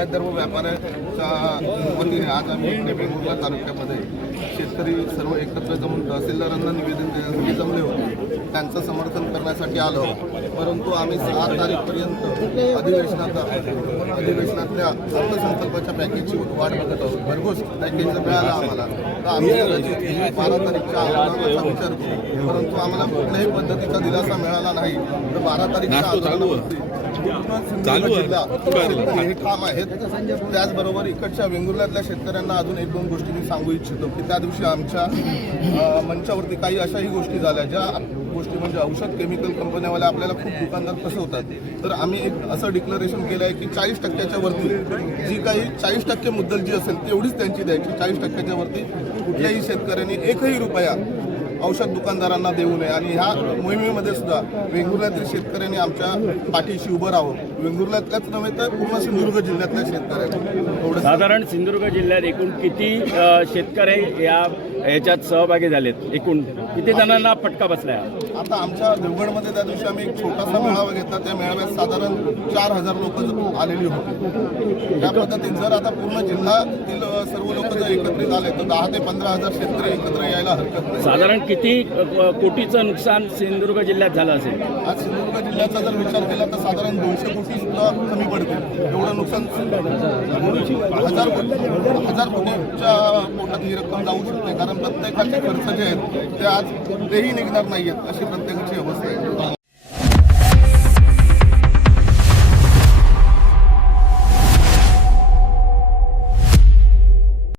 बागायतदार व व्यापाऱ्याच्या वतीने आज आम्ही इकडे वेंगुर्ला तालुक्यामध्ये शेतकरी सर्व एकत्र जमून तहसीलदारांना निवेदन देण्यासाठी जमले होते. त्यांचं समर्थन करण्यासाठी आलो, परंतु आम्ही 6 तारीखपर्यंत अधिवेशनातल्या अर्थसंकल्पाच्या पॅकेजची वाट बघत आहोत. भरघोस पॅकेज मिळाला आम्हाला तर आम्ही 12 तारीखच्या आंदोलनाचा विचार करू, परंतु आम्हाला कुठल्याही पद्धतीचा दिलासा मिळाला नाही. तर 12 तारीखच्या आंदोलनावरती हे ठाम आहेत. त्याचबरोबर इकडच्या वेंगुर्ल्यातल्या शेतकऱ्यांना अजून 1-2 गोष्टी मी सांगू इच्छितो की त्या दिवशी आमच्या मंचावरती काही अशाही गोष्टी झाल्या, ज्या गोष्टी म्हणजे औषध केमिकल कंपन्यावाले आपल्याला खूप दुकानदार फसवतात. तर आम्ही एक असं डिक्लरेशन केलं आहे की 40% वरती जी काही 40% मुद्दल जी असेल तेवढीच त्यांची द्यायची. 40% वरती कुठल्याही शेतकऱ्यांनी 1ही रुपया औषध दुकानदारांना देऊ नये. आणि ह्या मोहिमेमध्ये सुद्धा वेंगुर्ल्यातील शेतकऱ्यांनी आमच्या पाठीशी उभं राहावं. वेंगुर्ल्यातल्याच नव्हे तर पूर्ण सिंधुदुर्ग जिल्ह्यातल्या शेतकऱ्यांनी. साधारण सिंधुदुर्ग जिल्ह्यात एकूण किती शेतकरी याच्यात सहभागी झालेत? एकूण किती जणांना फटका बसलाय? आता आमच्या देवगडमध्ये त्या दिवशी आम्ही एक छोटासा मेळावा घेतला. त्या मेळाव्यात साधारण 4000 लोक आलेली होती. त्या पद्धतीत जर आता पूर्ण जिल्ह्यातील सर्व लोक जर एकत्रित आले तर 10 ते 15,000 शेतकरी एकत्र यायला हरकत नाही. साधारण किती कोटीचं नुकसान सिंधुदुर्ग जिल्ह्यात झालं असेल? आज सिंधुदुर्ग जिल्ह्याचा जर विचार केला तर साधारण 200 कोटी सुद्धा कमी पडते. एवढं नुकसान 1000 कोटीच्या पोटात ही रक्कम जाऊ शकते. कारण प्रत्येकाचे खर्च जे आहेत ते आज तेही निघणार नाहीयेत अशी प्रत्येकाची अवस्था आहे.